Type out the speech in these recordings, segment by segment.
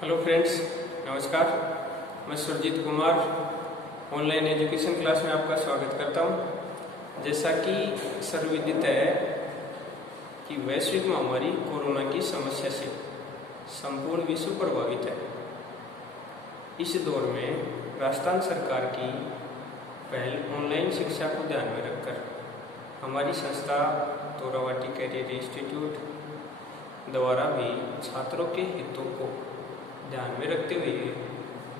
Hello friends, नमस्कार। मैं Surjeet Kumar online education class में आपका स्वागत करता हूं। जैसा कि सर्वविदित है कि वैश्विक महामारी कोरोना की समस्या से संपूर्ण विश्व प्रभावित है। इस दौर में राजस्थान सरकार की पहल ऑनलाइन शिक्षा को ध्यान में रखकर हमारी संस्था तोरावाटी कैरियर इंस्टीट्यूट द्वारा भी छात्रों के हितों को ध्यान में रखते हुए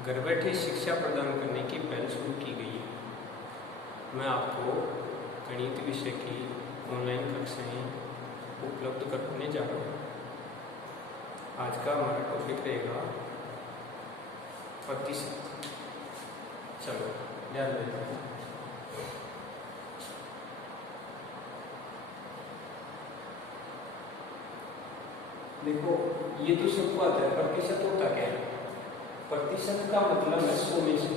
घर बैठे शिक्षा प्रदान करने की पहल शुरू की गई है। मैं आपको गणित विषय की ऑनलाइन कक्षाएं उपलब्ध करवाने जा रहा हूँ। आज का हमारा टॉपिक रहेगा प्रतिशत। चलो ध्यान देते हैं। देखो, ये तो सबको आता है। प्रतिशत होता क्या है? प्रतिशत का मतलब है 100 में से।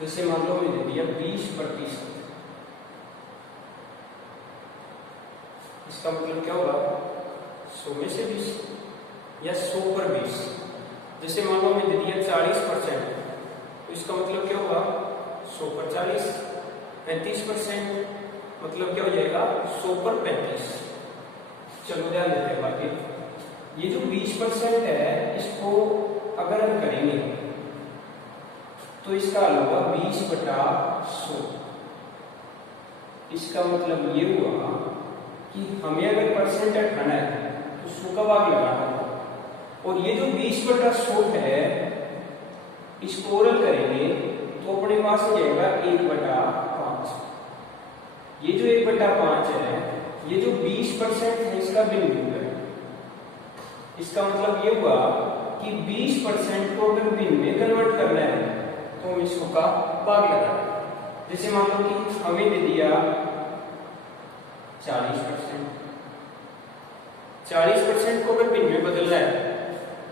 जैसे मान लो मैंने दिया 20%, इसका मतलब क्या होगा? 100 में से 20 या 100 पर 20। जैसे मान लो मैंने दिया 40%, तो इसका मतलब क्या होगा? 100 पर 40। 35% मतलब क्या हो जाएगा? 100 पर 35। चलो ध्यान देते हैं बाकी। ये जो 20% है, इसको अगर हम करेंगे तो इसका हल होगा 20/100। इसका मतलब ये हुआ कि हमें अगर परसेंट हटाना है तो 100 का भाग लगाना होगा। और ये जो 20/100 है, इसको ओरल करेंगे तो अपने पास हो जाएगा 1/5। ये जो 1/5 है, ये जो 20% है, इसका बिंदु है। इसका मतलब ये हुआ कि 20% को अगर भिन्न में कन्वर्ट करना है तो हम इसको का भाग लगाएंगे। जैसे मान लो कि हमें दे दिया 40%। 40% को अगर भिन्न में बदलना है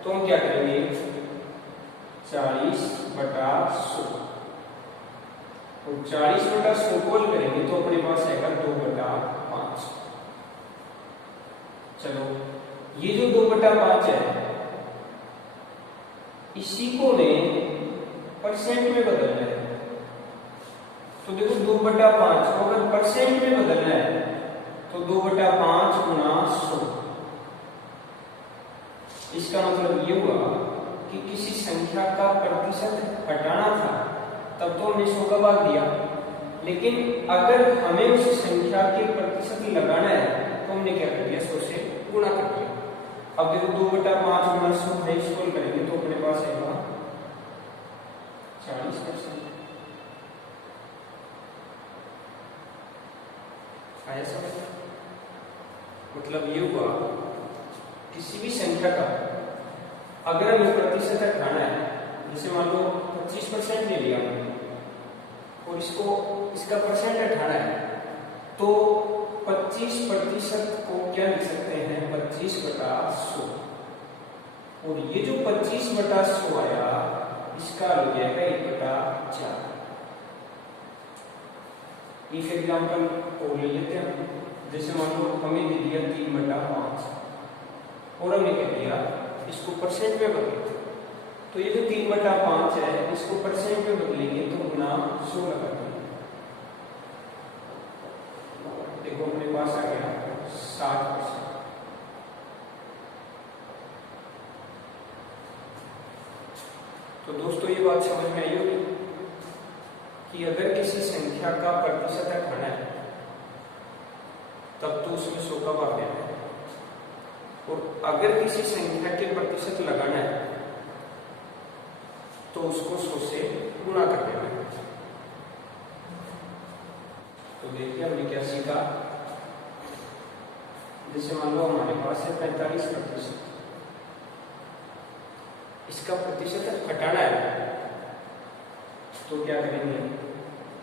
तो हम क्या करेंगे? 40/100। और 40/100 को हल करेंगे तो अपने पास आएगा 2/5। चलो, ये जो 2/5 है, इसी को ने परसेंट में बदलना है। तो देखो, 2/5 को अगर परसेंट में बदलना है तो 2/5 गुणा 100। इसका मतलब ये हुआ कि किसी संख्या का प्रतिशत हटाना था, तब तो हमने 100 का भाग दिया। लेकिन अगर हमें उस संख्या के प्रतिशत लगाना है तो हमने क्या कर दिया? 100 से गुणा कर दिया। अब देखो, 2/5 गुणा 100 है, इसको करेंगे तो अपने पास आएगा 40%। आया समझ? मतलब ये हुआ किसी भी संख्या का अगर हमें प्रतिशत हटाना है, जैसे मान लो 25% ले लिया हमने और इसका परसेंट हटाना है, तो 25% को क्या लिख सकते हैं? 25/100। और ये जो 25/100 आया, इसका हो जाएगा 1/4। एक एग्जाम्पल और ले लेते हैं। जैसे मान लो हमें दे दिया 3/5 और हमने कह दिया इसको परसेंट में बदल। तो ये जो 3/5 है, इसको परसेंट में बदलेंगे तो गुना 100 लगा देंगे। देखो, अपने पास आ गया 60%। तो दोस्तों, ये बात समझ में आई होगी कि अगर किसी संख्या का प्रतिशत हटाना है तब तो उसमें 100 का भाग देना है, और अगर किसी संख्या के प्रतिशत लगाना है तो उसको 100 से गुणा कर देना है। तो देखिए, हमने क्या सीखा। जैसे मान लो हमारे पास है 45%, इसका प्रतिशत हटाना है तो क्या करेंगे?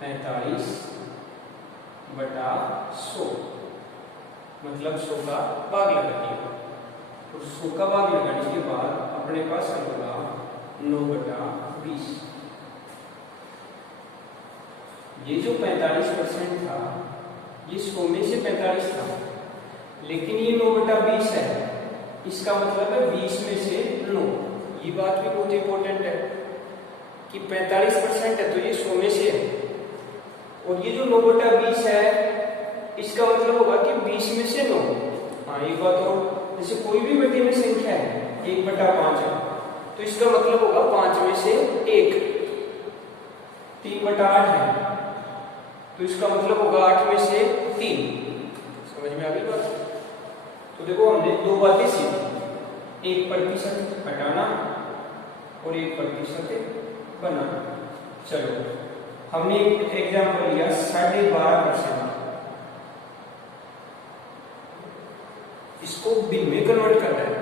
45/100 मतलब 100 का भाग लगा दिया। और 100 का भाग लगाने के बाद अपने पास होगा 9/20। ये जो 45% था, ये 100 में से 45 था, इसका मतलब है 20 में से 9। ये बात भी बहुत इंपॉर्टेंट है कि 45% है तो ये 100 में से है, और ये जो 9/20 है इसका मतलब होगा कि 20 में से 9। हाँ एक बात और, जैसे कोई भी बटे में संख्या है 1/5 है तो इसका मतलब होगा 5 में से 1। 3/8 है तो इसका मतलब होगा 8 में से 3। समझ में आ गई बात? तो देखो हमने दो बातें सीखी, 1% हटाना और 1% बनाना। चलो हमने एक एग्जाम्पल लिया 12.5%, इसको बिन में कन्वर्ट करना है।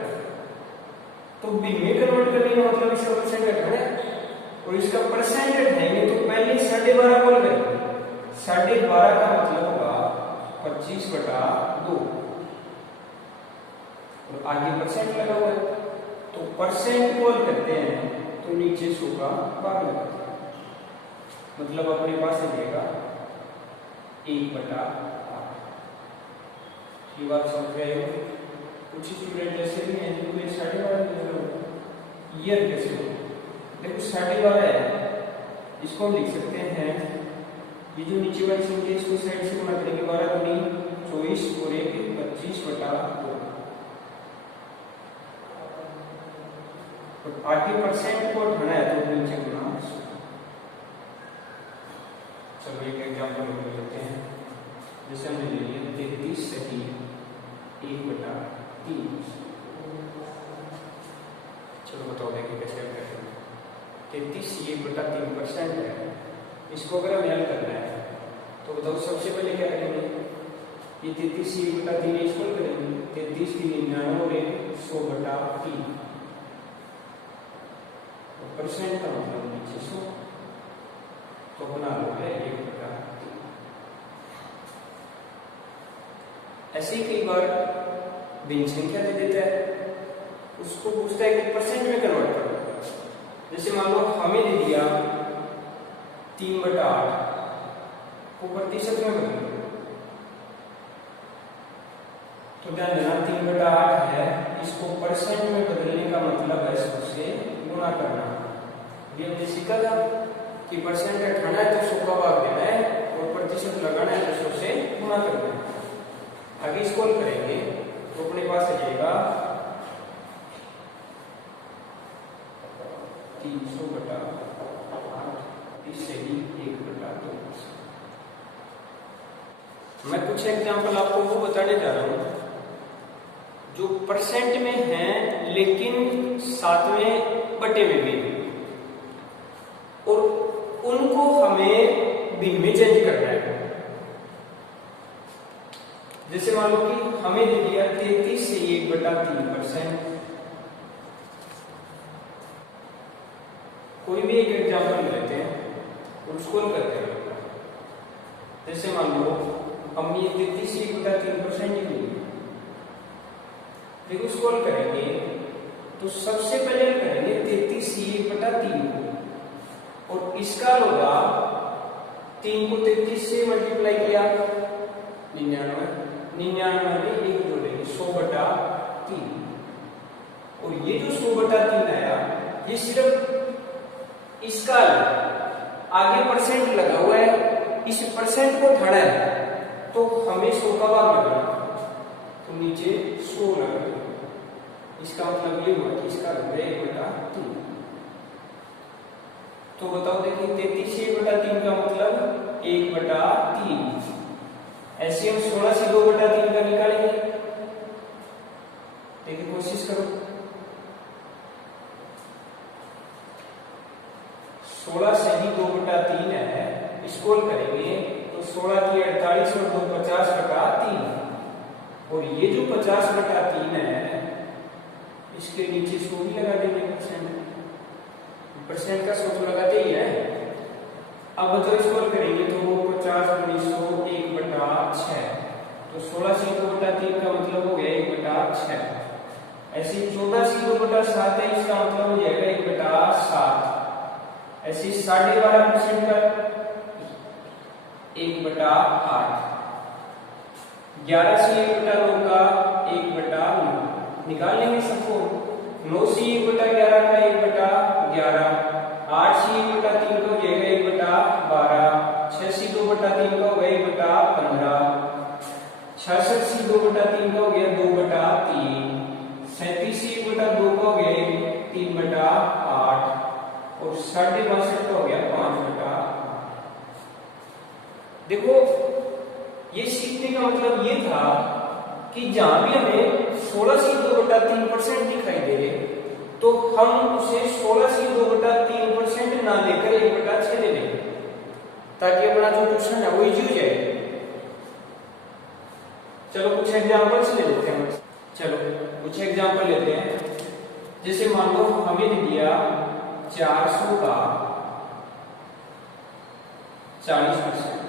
तो बिन में कन्वर्ट करने का मतलब इसका परसेंट हटाना है, और इसका परसेंट हटाएंगे तो पहले 12.5 बोल करेंगे। 12.5 का मतलब होगा 25/2, और आगे परसेंट लगा हुआ है तो परसेंट कॉल करते हैं तो नीचे 100 का भाग लगाते हैं, मतलब अपने पास रहेगा 1/8। ये बात समझ रहे हो? कुछ स्टूडेंट ऐसे भी हैं जिनको ये 12.5 ईयर कैसे हो, देखो 12.5 है, इसको हम लिख सकते हैं, ये जो नीचे वाली संख्या इसको साइड से गुणा करेंगे 12 दूनी 24 और 1 25/2। तो आगे परसेंट को उठाना है तो नीचे गुना। चलो एक एग्जांपल ले लेते हैं, जैसे हमने ले लिया 33 सही 1/3। चलो बताओ देखिए कैसे करेंगे। 33 1/3% है, इसको अगर हमें हल करना है तो बताओ सबसे पहले क्या करेंगे, ये 33 1/3 इसको करेंगे, 33 3 99 और 100/3। परसेंट का मतलब नीचे 100, तो बना लो है 1/3। ऐसे ही कई बार भिन्न संख्या दे देता है, उसको पूछता है कि परसेंट में कन्वर्ट करो। जैसे मान लो हमें दे दिया 3/8 को प्रतिशत में बदलो, तो ध्यान देना 3/8 है, इसको परसेंट में बदलने का मतलब है 100 से गुणा करना। ये हमने सीखा था कि परसेंट हटाना है तो 100 का भाग देना है, और प्रतिशत लगाना है तो 100 से गुणा करना है। आगे इसको हल करेंगे तो अपने पास आ जाएगा 300/8, इससे ही 1/2। मैं कुछ एग्जांपल आपको वो बताने जा रहा हूं जो परसेंट में है लेकिन साथ में बटे में भी, और उनको हमें भिन्न में चेंज करना है। जैसे मान लो कि हमें दे दिया 33 से 1/3%। कोई भी एक एग्जांपल लेते हैं और उसको हल करते हैं। जैसे मान लो हम ये 33 से 1/3% ही लेंगे, देखो उसको हल करेंगे तो सबसे पहले हल करेंगे 33 से 1/3 को, और इसका होगा 3 को 33 से मल्टीप्लाई किया 99 में 1 जोड़ेंगे 100/3, और ये जो 100/3 आया ये सिर्फ इसका आगे परसेंट लगा हुआ है, इस परसेंट को उठाना है तो हमें 100 का भाग लगाना, तो नीचे 100 लगा। इसका मतलब ये हुआ कि इसका लग गया 1/3। तो बताओ देखिए 33 से 1/3 का मतलब 1/3। ऐसे हम 16 से 2/3 का निकालेंगे, देखिए कोशिश करो। 16 से ही 2/3 है, इसको हल करेंगे तो 16 की 48 और 2 50/3, और ये जो 50/3 है इसके नीचे 100 भी लगा देंगे। परसेंट का 100 तो लगाते ही है। अब बताओ इसको हल करेंगे तो 50 × 100 1/6, तो 16 से 2/3 का मतलब हो गया 1/6। ऐसे 14 से 2/7 है, इसका मतलब हो जाएगा 1/7। ऐसे 12.5% का 1/8। 11 से 1/9 का 1/9 निकाल लेंगे 11 का 1/11, 8c 1/3 का हो जाएगा 1/12, 6c 2/3 का हो गया 1/15, 66c 2/3 का हो गया 2/3, 37c 1/2 का हो गया 3/8 और 62.5 का हो गया 5/8। देखो ये सीखने का मतलब ये था कि जहां भी हमें 16c 2/3% दिखाई दे तो हम उसे 16c 2/3% ना लेकर 1/6 ले लेंगे ताकि अपना जो क्वेश्चन है वो इजी हो जाए। चलो कुछ एग्जांपल्स ले लेते हैं। चलो कुछ एग्जांपल लेते हैं। जैसे मान लो हमें दिया 400 का 40%,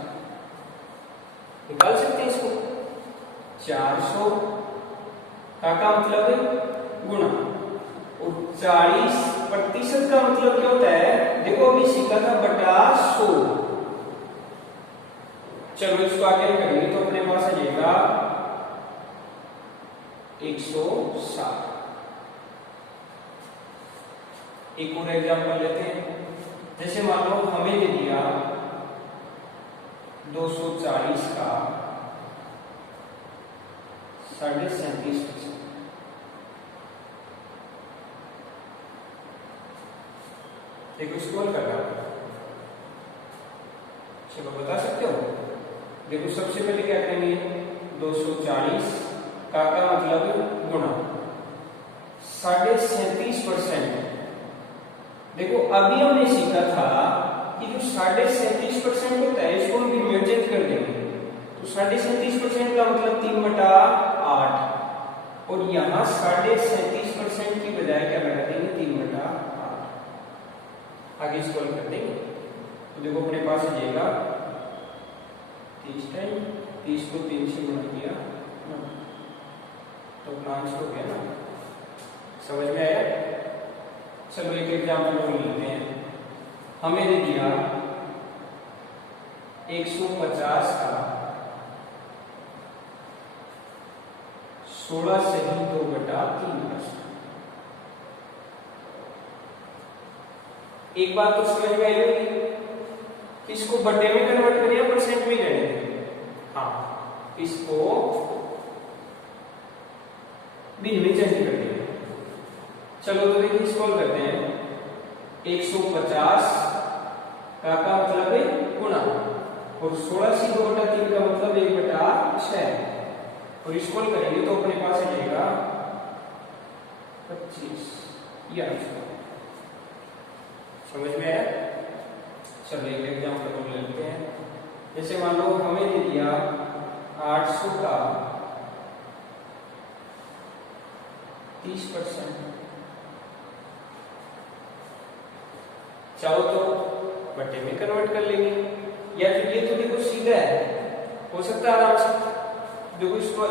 निकाल सकते हैं इसको। 400 का मतलब है गुणा और 40% का मतलब क्या होता है, देखो अभी सीखा था बटा 100। चलो इसको आगे करेंगे तो अपने पास आ जाएगा 160। एक और एग्जांपल लेते हैं। जैसे मान लो हमें दे दिया 240 का 37.5%। देखो स्क्रॉल कर रहा हूं, चलो बता सकते हो। देखो सबसे पहले क्या करेंगे, 240 का मतलब गुणा 37.5%। देखो अभी हमने सीखा था कि जो 37.5% होता है इसको हम विभाजित कर देंगे तो 37.5% का मतलब 3/8 और यहाँ 37.5% की बजाय क्या लगा देंगे 3/8। आगे स्क्रॉल कर देंगे तो देखो अपने पास आ जाएगा 30 टाइम 30 को 3 से गुणा किया तो अपना आंसर हो गया ना। समझ में आया। चलो एक एग्जांपल और लेते हैं। हमें दे दिया 150 का 16 से 2/3%। एक बात तो समझ में आई होगी, इसको बटे में कन्वर्ट करिए या परसेंट में लेने दें। हाँ इसको भिन्न में चेंज कर दिया। चलो तो देखिए सॉल्व करते हैं। 150 का मतलब है गुणा और 16c 2/3 का मतलब 1/6 और इसको करेंगे तो अपने पास आ जाएगा 25। ये आंसर समझ में आया। चलो एक एग्जांपल और लेते हैं। जैसे मान लो हमें दे दिया 800 का 30%। चाहो तो बटे में कन्वर्ट कर लेंगे या फिर ये तो देखो सीधा है, हो सकता है आराम से। देखो इसको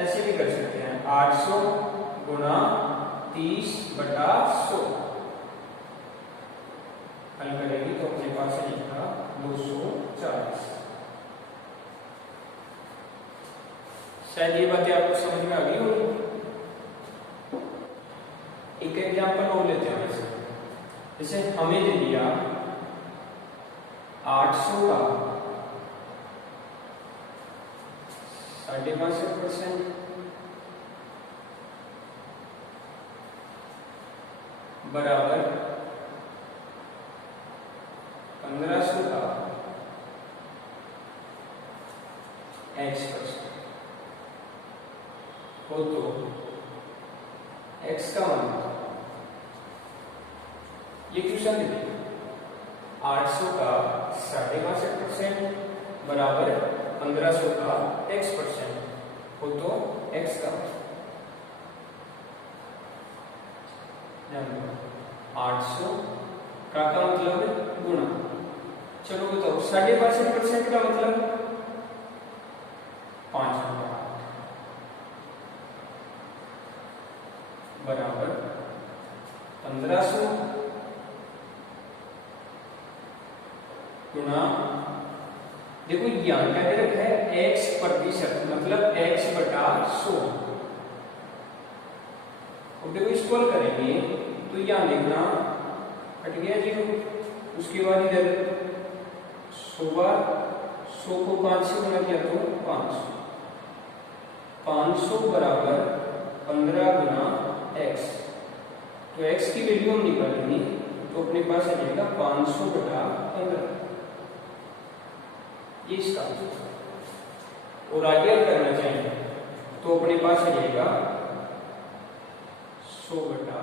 ऐसे भी कर सकते हैं 800 गुणा 30/100 हल करेंगे तो अपने पास आएगा 240। शायद ये बातें आपको समझ में आ गई होगी। एक एग्जांपल और लेते हैं वैसे। जैसे हमें दे दिया 800 का 5.5% बराबर 1500 का x% हो तो x का मान ये क्वेश्चन देखिए 800 का 5.5% बराबर 1500 का x% हो तो x का 800 का मतलब है गुणा। चलो बताओ 5.5% का मतलब 5/8 बराबर 1500 गुणा, देखो यहाँ क्या दे रखा है x% मतलब x/100। और देखो इसको करेंगे तो तो यहाँ लिखना हट गया 0। उसके बाद इधर 100 बार 100 को 5 से गुना किया तो 500। 500 बराबर 15 गुना x। तो x की वैल्यू हम निकालेंगे तो अपने पास आ जाएगा 500 बटा 15। ये इसका आंसर। और आगे आप करना चाहेंगे तो अपने पास आ जाएगा 100 बटा